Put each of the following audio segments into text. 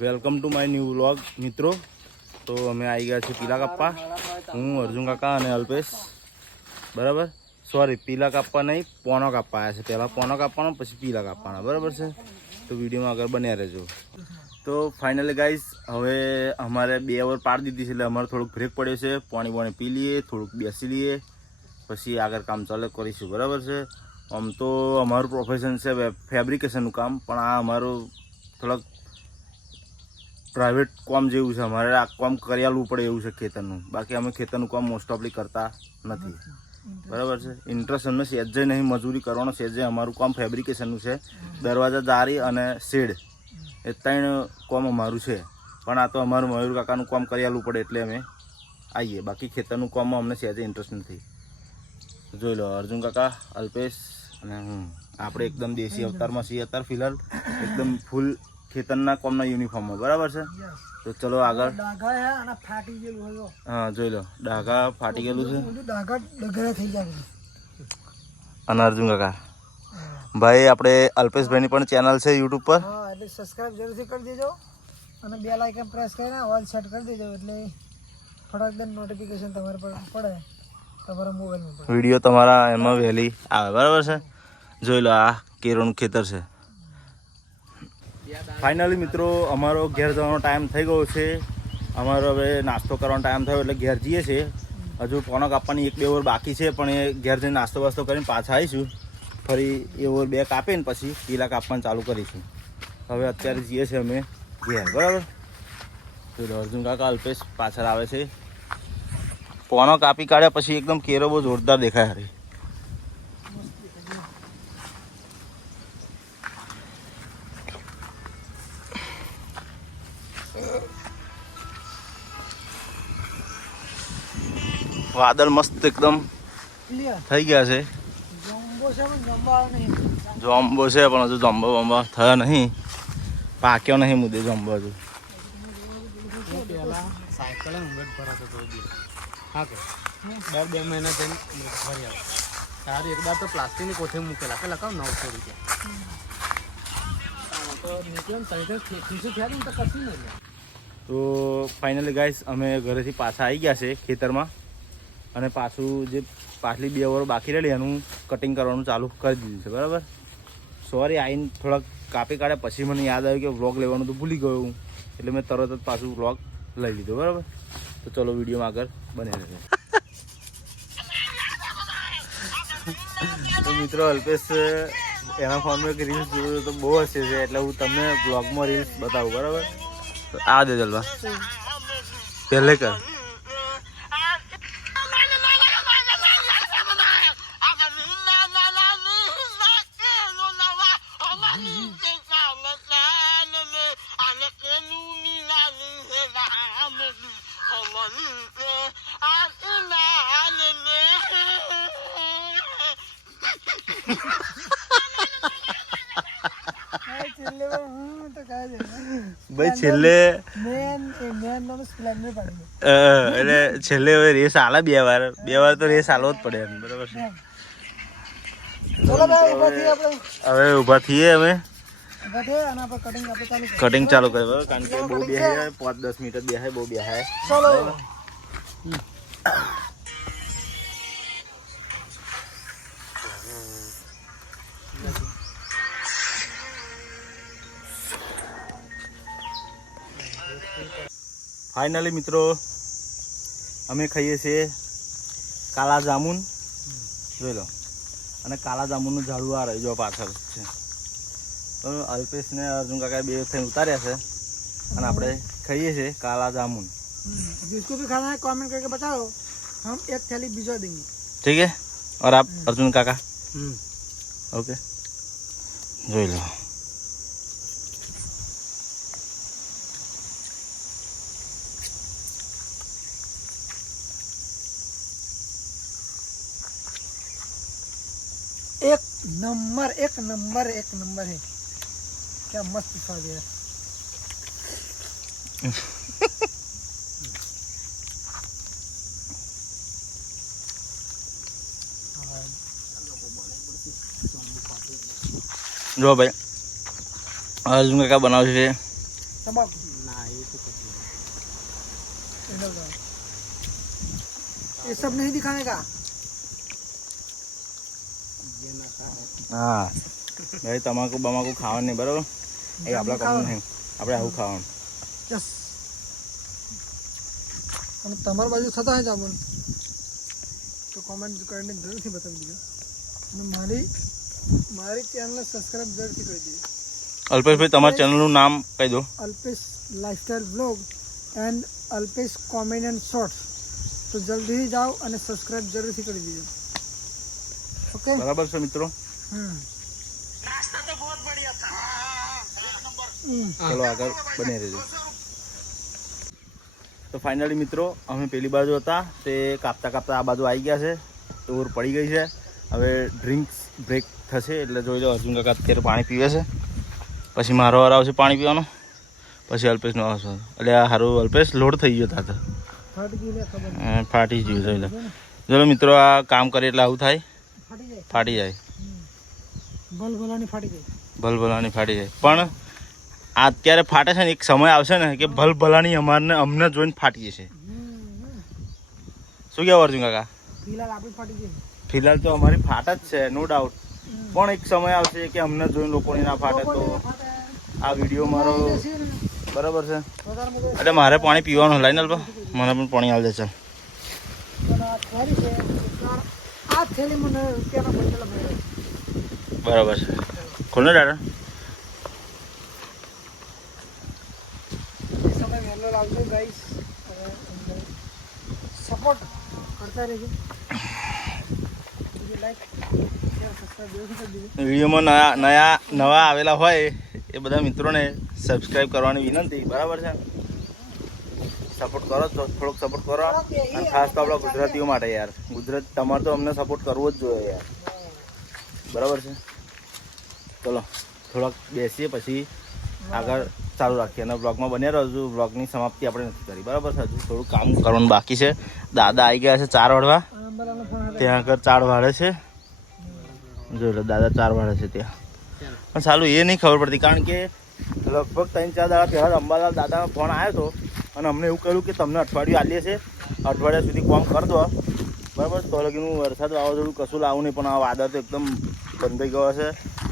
Welcome to my new vlog મિત્રો. તો અમે આવી ગયા છીએ પીલા કાપવા. હું અર્જુન કાકા અને અલ્પેશ, બરાબર. સોરી, પીલા કાપવા નહીં, પોનો કાપવા આવ્યા છે. પહેલાં પોનો કાપવાનો, પછી પીલા કાપવાના, બરાબર છે. તો વિડીયોમાં આગળ બન્યા રહેજો. તો ફાઇનલી ગાઈસ, હવે અમારે 2 અવર પાડી દીધી છે, એટલે અમારે થોડુંક બ્રેક પડ્યો છે. પાણી પી લઈએ, થોડુંક બેસી લઈએ, પછી આગળ કામ ચાલુ કરીશું, બરાબર છે. આમ તો અમારું પ્રોફેશન છે ફેબ્રિકેશનનું કામ, પણ આ અમારું થોડાક પ્રાઇવેટ કામ જેવું છે. અમારે આ કામ કરી આલવું પડે એવું છે ખેતરનું. બાકી અમે ખેતરનું કામ મોસ્ટ ઓફલી કરતા નથી, બરાબર છે. ઇન્ટરેસ્ટ અમને સહેજે નહીં મજૂરી કરવાનો, સહેજે. અમારું કામ ફેબ્રિકેશનનું છે. દરવાજા, દારી અને શેડ, એ 3 કામ અમારું છે. પણ આ તો અમારું મયુર કાકાનું કામ કરી આલવું પડે એટલે અમે આવીએ. બાકી ખેતરનું કામમાં અમને સહેજે ઇન્ટરેસ્ટ નથી. જોઈ લો, અર્જુન કાકા, અલ્પેશ અને હું આપણે એકદમ દેશી અવતારમાં છીએ અત્યારે ફિલહાલ, એકદમ ફૂલ ખેતરના કામના યુનિફોર્મમાં, બરાબર છે. તો ચલો આગળ. હા, જોઈ લો, ડાઘા ફાટી ગયેલું છે. અને અર્જુન કાકા ભાઈ, આપણે અલ્પેશભાઈની પણ ચેનલ છે યુટ્યુબ પર, એટલે સબસ્ક્રાઇબ જરૂરથી કરી દેજો અને બેલ આઇકન પ્રેસ કરીને ઓલ સેટ કરી દેજો, એટલે ફટાક દે નોટિફિકેશન તમારે પર પડે તમારા મોબાઈલમાં પડે, વિડીયો તમારા એમાં વહેલી આવે, બરાબર છે. જોઈ લો, આ કેરોનું ખેતર છે. ફાઇનલી મિત્રો, અમારો ઘેર જવાનો ટાઈમ થઈ ગયો છે. અમારો હવે નાસ્તો કરવાનો ટાઈમ થયો એટલે ઘેર જઈએ છીએ. હજુ પોનો કાપવાની 1-2 ઓવર બાકી છે, પણ એ ઘેર જઈને નાસ્તો વાસ્તો કરીને પાછા આવીશું. ફરી એ ઓવર 2 કાપીને પછી પીલા કાપવાનું ચાલુ કરીશું. હવે અત્યારે જઈએ છીએ અમે ઘેર, બરાબર. તો અર્જુન કાકા, અલ્પેશ પાછળ આવે છે. પોનો કાપી કાઢ્યા પછી એકદમ કેરો બહુ જોરદાર દેખાય. હારી વાદળ મસ્ત એકદમ થઈ ગયા છે. જોમ્બો છે, પણ હજુ જોમ્બો થયા નહીં, પાક્યો નહીં મુદ્દે જોમ્બો હજુ. બે મહિના થઈને ભરી આવે. તારે એકવાર તો પ્લાસ્ટિકની કોઠે મૂકેલા, કે લખાવ 900 રૂપિયા. તો ફાઇનલી ગાઈસ, અમે ઘરેથી પાછા આવી ગયા છે ખેતરમાં, અને પાછું જે પાછલી 2 ઓવર બાકી રહેલી એનું કટિંગ કરવાનું ચાલુ કરી દીધું છે, બરાબર. સોરી, આવીને થોડાક કાપી કાઢ્યા પછી મને યાદ આવ્યું કે વ્લોગ લેવાનું તો ભૂલી ગયો હું, એટલે મેં તરત જ પાછું વ્લોગ લઈ લીધો, બરાબર. તો ચલો વિડીયોમાં આગળ બને રહેશે. તો મિત્રો, અલ્પેશ એના ફોનમાં એક રીલ્સ જોયું તો બહુ હશે છે, એટલે હું તમને બ્લોગમાં રીલ્સ બતાવું, બરાબર. તો આ દે જલવા પહેલે કર. ભાઈ છેલ્લે એટલે છેલ્લે હવે રેસ હાલે 2 વાર તો રેસ હાલવો જ પડે એમ, બરાબર છે. હવે ઊભા થઈએ અમે, કટિંગ ચાલુ કરે, બરાબર. કારણ કે બહુ બેહાય, 5-10 મિનિટ જ બેહાય, બહુ બેહાય. ફાઇનલી મિત્રો, અમે ખાઈએ છીએ કાલા જામુન, જોઈ લો. અને કાલા જામુનનું ઝાડું આ રહ્યું જો પાછળ છે. તો અલ્પેશ ને અર્જુન કાકા 2 થઈને ઉતાર્યા છે, અને આપણે ખાઈએ છીએ કાલા જામુન. जिसको भी खाना है कमेंट करके बताओ, हम एक थैली भिजवा देंगे, ठीक है. और आप अर्जुन काका? ओके, જોઈ લો. एक नंबर है, क्या मस्त स्वाद है. જો ભાઈ, અર્જુન કાકા બનાવે છે तंबाकू ના એ તો કશું इधर जाओ। ये सब नहीं दिखाने का। જે ના ખાય હા ભાઈ તમાકુ બમાકુ ખાવાનું નહીં બરાબર એ આપણા કામનું નહીં આપણે આવું ખાવાનું यस અને તમારી બાજુ થતા હોય જામુન તો કોમેન્ટ કરીને જરૂરથી બતાવી દીજો અને મારી ચેનલને સબસ્ક્રાઇબ જરૂરથી કરી દીજો અલ્પેશભાઈ તમારા ચેનલનું નામ કહી દો Alpesh lifestyle vlog and Alpesh comment and shorts તો જલ્દી જાઓ અને સબસ્ક્રાઇબ જરૂરથી કરી દીજો ઓકે બરાબર છે મિત્રો ચલો આગળ બની રહેજો તો ફાઇનલી મિત્રો અમે પેલી બાજુ હતા તે કાપતા કાપતા આ બાજુ આવી ગયા છે ટોર પડી ગઈ છે હવે ડ્રિંક્સ બ્રેક થશે એટલે જોઈ લો અર્જુન કાકા અત્યારે પાણી પીવે છે પછી મારો વાર આવશે પાણી પીવાનો પછી અલ્પેશનો આવશે એટલે આ સારું અલ્પેશ લોડ થઈ ગયો હતા ફાટી ગયું જોઈ લો ચલો મિત્રો આ કામ કરીએ એટલે આવું થાય ફાટી જાય ભલભલાની ફાટી ગઈ ભલભલાની ફાટી જાય પણ આ અત્યારે ફાટે છે ને એક સમય આવશે ને કે ભલભલાની અમને જોઈને ફાટી જશે શું કહેવું અર્જુન કાકા ફિલહાલ આપણી ફાટી ગઈ ફિલહાલ તો અમારી ફાટ જ છે નો ડાઉટ પણ એક સમય આવશે કે અમને જોઈને લોકોને ના ફાટે તો આ વિડીયો મારો બરાબર છે એટલે મારે પાણી પીવાનું લાઈને અલ્પા મને પણ પાણી આવી દે ચાલ આ થેલી મને રૂપિયાના પૈસા મળ્યા બરાબર છે ખોલ ને દાદા સમય વહેલો લાવજો ગાઈસ સપોર્ટ કરતા રહેજો લાઈક શેર સબસ્ક્રાઇબ જરૂરથી કરી દીજો વિડીયોમાં નવા આવેલા હોય એ બધા મિત્રોને સબસ્ક્રાઈબ કરવાની વિનંતી બરાબર છે સપોર્ટ કરો તો થોડોક સપોર્ટ કરો અને ખાસ તો આપણા ગુજરાતીઓ માટે યાર તમારે તો અમને સપોર્ટ કરવો જ જોઈએ યાર બરાબર છે ચલો થોડાક બેસીએ પછી આગળ ચાલુ રાખીએ અને બ્લોગમાં બન્યા રહેજો બ્લોગની સમાપ્તિ આપણે નથી કરી બરાબર છે હજુ થોડું કામ કરવાનું બાકી છે દાદા આવી ગયા છે ચાર વાળવા ત્યાં આગળ ચાર વાળે છે જોઈ લો દાદા ચાર વાળે છે ત્યાં પણ સારું એ નહીં ખબર પડતી કારણ કે લગભગ 3-4 દાડા પહેલાં અંબાલાલ દાદાનો ફોન આવ્યો હતો અને અમને એવું કહ્યું કે તમને અઠવાડિયું આલીએ છે અઠવાડિયા સુધી કામ કરી દો બરાબર તો લગીનું વરસાદ વાવાઝોડું કશું લાવું નહીં પણ આ વાદળ તો એકદમ બંધાઈ ગયો છે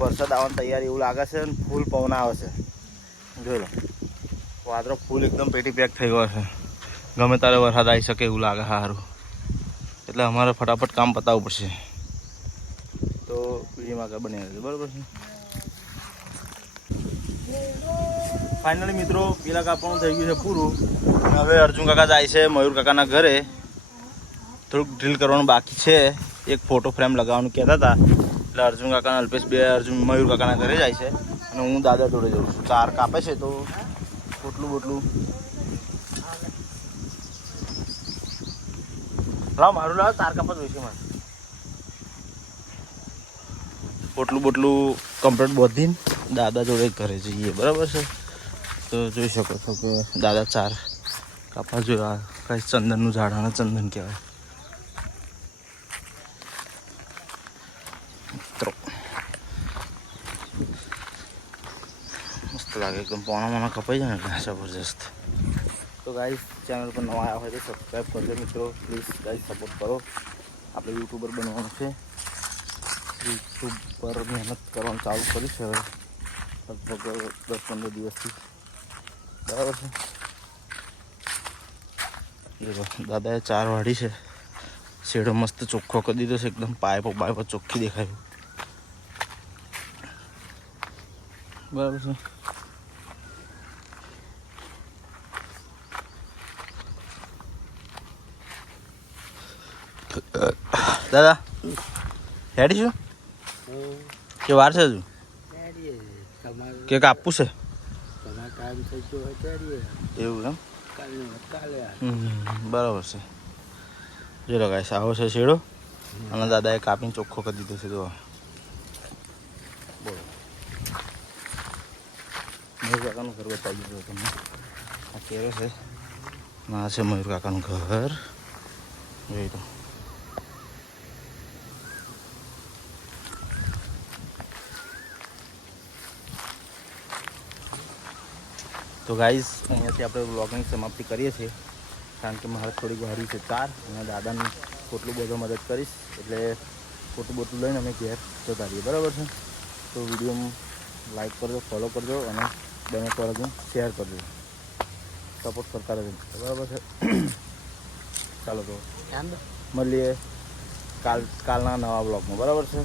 વરસાદ આવવાની તૈયારી એવું લાગે છે અને ફૂલ પવન આવે છે જોઈ લો વાદળો ફૂલ એકદમ પેટી પેક થઈ ગયો છે ગમે ત્યારે વરસાદ આવી શકે એવું લાગે સારું એટલે અમારે ફટાફટ કામ પતાવવું પડશે તો વિડીયોમાં આગળ બની રહેશે બરાબર છે ફાઇનલી મિત્રો પેલા કાપવાનું થઈ ગયું છે પૂરું અને હવે અર્જુન કાકા જાય છે મયુર કાકાના ઘરે થોડુંક ડ્રીલ કરવાનું બાકી છે એક ફોટો ફ્રેમ લગાવવાનું કહેતા હતા એટલે અર્જુન કાકાના અલ્પેશ બે મયુર કાકાના ઘરે જાય છે અને હું દાદા જોડે જાઉં છું ચાર કાપે છે તો બોટલું લાવ મારું લાવ ચાર કાપ જ હોય છે મારે બોટલું કમ્પ્લીટ બોધીને દાદા જોડે ઘરે જઈએ બરાબર છે તો જોઈ શકો છો કે દાદા ચાર કાપા જોયા કઈ ચંદનનું ઝાડ અને ચંદન કહેવાય મિત્રો મસ્ત લાગે એકદમ પોણા કપાઈ જાય ને જબરજસ્ત તો ગાઈસ ચેનલ પર નવા આવ્યા હોય તો સબસ્ક્રાઈબ કરજો મિત્રો પ્લીઝ ગાઈસ સપોર્ટ કરો આપણે યુટ્યુબર બનવાનું છે યુટ્યુબ પર મહેનત કરવાનું ચાલુ કરી છે હવે લગભગ 10-15 દિવસથી બરાબર છે દાદાએ ચાર વાળી છે શેડો મસ્ત ચોખ્ખો કરી દીધો છે એકદમ પાઇપો ચોખ્ખી દેખાયું બરાબર છે દાદા હેડી છું કે વાર છે હજુ કે કાપવું છે એવું એમ બરાબર છે જો લગાય આવો છે શેડો અને દાદાએ કાપીને ચોખ્ખો કરી દીધો છે તો બોલો મયુર કાકાનું ઘર બતાવી દીધું તમને આ કેરો છે આ છે મયુર કાકાનું ઘર જોઈ તો તો ગાઈઝ અહીંયાથી આપણે બ્લોગની સમાપ્તિ કરીએ છીએ, કારણ કે મારે થોડીક વારી છે 4 અને દાદાને પોટલું બધો મદદ કરીશ, એટલે પોટલું બોટલું લઈને અમે ઘેર જતા રહીએ. બરાબર છે. તો વિડીયો લાઈક કરજો, ફોલો કરજો અને બને તો શેર કરજો, સપોર્ટ કરતા રહેજો. બરાબર છે. ચાલો તો ધ્યાન દો. મળીએ કાલના નવા બ્લોગમાં. બરાબર છે.